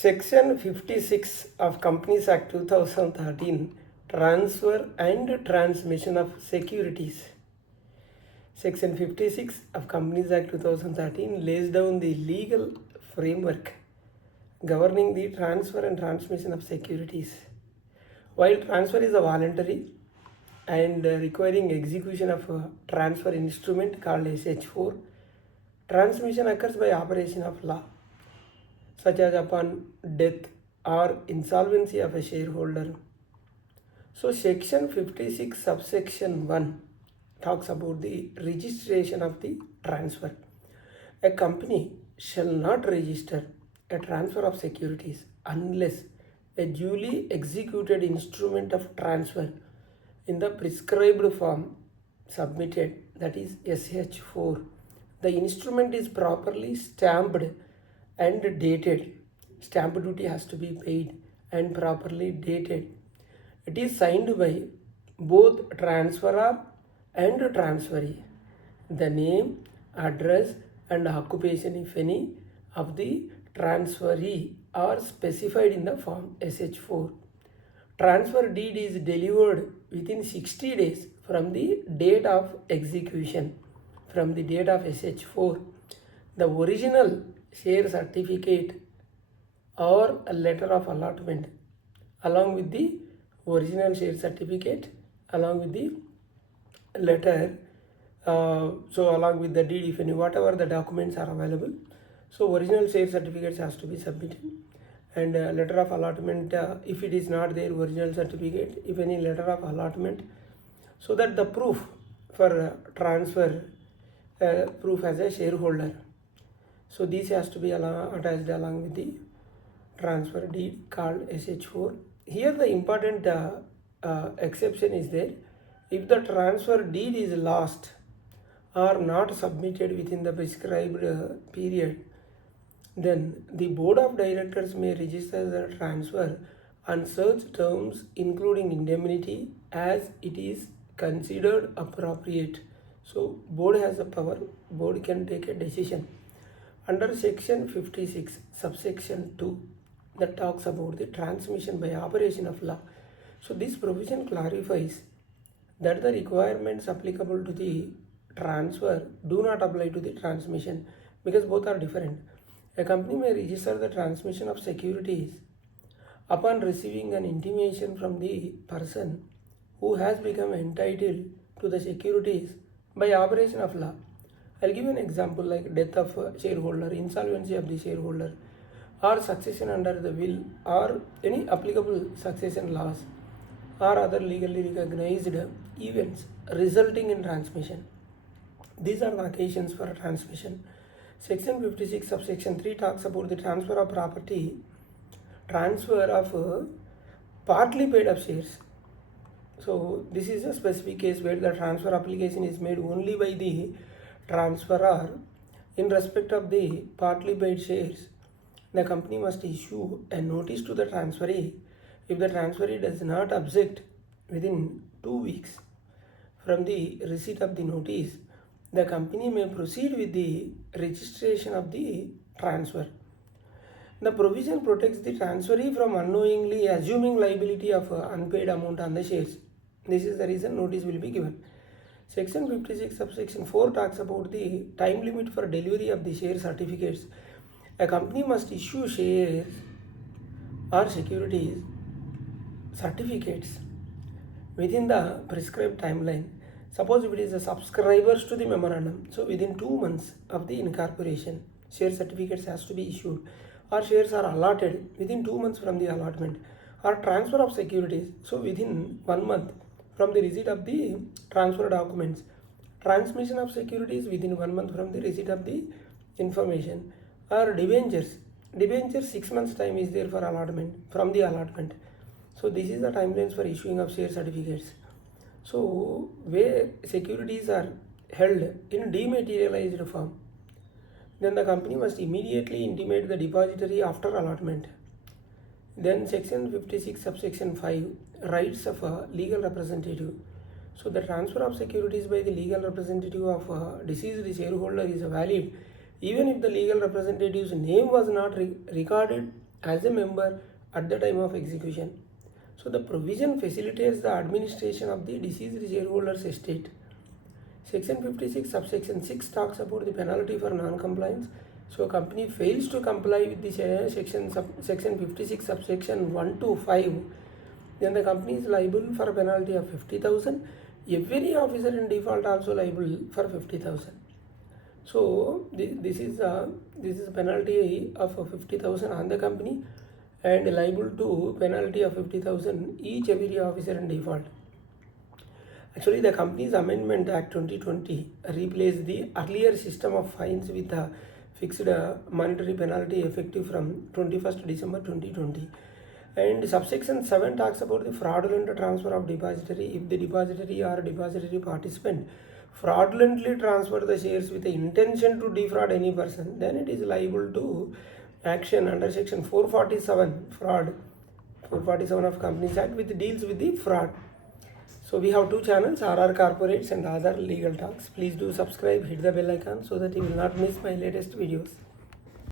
Section 56 of Companies Act 2013, Transfer and Transmission of Securities. Section 56 of Companies Act 2013 lays down the legal framework governing the transfer and transmission of securities. While transfer is a voluntary and requiring execution of a transfer instrument called SH4, transmission occurs by operation of law, such as upon death or insolvency of a shareholder. So section 56 subsection 1 talks about the registration of the transfer. A company shall not register a transfer of securities unless a duly executed instrument of transfer in the prescribed form submitted, that is SH4. The instrument is properly stamped and dated. Stamp duty has to be paid and properly dated. It is signed by both transferor and transferee. The name, address and occupation, if any, of the transferee are specified in the form SH4. Transfer deed is delivered within 60 days from the date of execution. From the date of SH4, the original share certificate or a letter of allotment along with the original share certificate along with the letter, so along with the deed, if any, whatever the documents are available, so original share certificates has to be submitted, and letter of allotment, if it is not there, original certificate, if any, letter of allotment, so that the proof for transfer, proof as a shareholder. So this has to be attached along with the transfer deed called SH4. Here the important exception is there. If the transfer deed is lost or not submitted within the prescribed period, then the board of directors may register the transfer on such terms including indemnity as it is considered appropriate. So board has a power, board can take a decision. Under section 56 subsection 2 that talks about the transmission by operation of law. So this provision clarifies that the requirements applicable to the transfer do not apply to the transmission because both are different. A company may register the transmission of securities upon receiving an intimation from the person who has become entitled to the securities by operation of law. I'll give you an example like death of a shareholder, insolvency of the shareholder, or succession under the will, or any applicable succession laws or other legally recognized events resulting in transmission. These are the occasions for transmission. Section 56 subsection 3 talks about the transfer of property, transfer of partly paid up shares. So this is a specific case where the transfer application is made only by the transferor in respect of the partly paid shares. The company must issue a notice to the transferee. If the transferee does not object within 2 weeks from the receipt of the notice, the company may proceed with the registration of the transfer. The provision protects the transferee from unknowingly assuming liability of unpaid amount on the shares. This is the reason notice will be given. Section 56 subsection 4 talks about the time limit for delivery of the share certificates. A company must issue shares or securities certificates within the prescribed timeline. Suppose if it is the subscribers to the memorandum, so within 2 months of the incorporation, share certificates has to be issued, or shares are allotted within 2 months from the allotment, or transfer of securities, so within 1 month from the receipt of the transfer documents, transmission of securities within 1 month from the receipt of the information, or debentures. Debentures 6 months time is there for allotment from the allotment. So this is the timelines for issuing of share certificates. So where securities are held in dematerialized form, then the company must immediately intimate the depository after allotment. Then section 56 subsection 5, rights of a legal representative. So the transfer of securities by the legal representative of a deceased shareholder is valid even if the legal representative's name was not recorded as a member at the time of execution. So the provision facilitates the administration of the deceased shareholder's estate. Section 56 subsection 6 talks about the penalty for non-compliance. So company fails to comply with the section 56 subsection 1 to 5, then the company is liable for a penalty of 50,000. Every officer in default also liable for 50,000. So this is a penalty of 50,000 on the company and liable to penalty of 50,000 each every officer in default. Actually, the Companies Amendment Act 2020 replaced the earlier system of fines with a fixed monetary penalty effective from 21st December 2020. And subsection 7 talks about the fraudulent transfer of depository. If the depository or depository participant fraudulently transfer the shares with the intention to defraud any person, then it is liable to action under section 447 fraud, 447 of Companies Act, which deals with the fraud. So we have two channels, RR Corporates and other legal talks. Please do subscribe, hit the bell icon so that you will not miss my latest videos.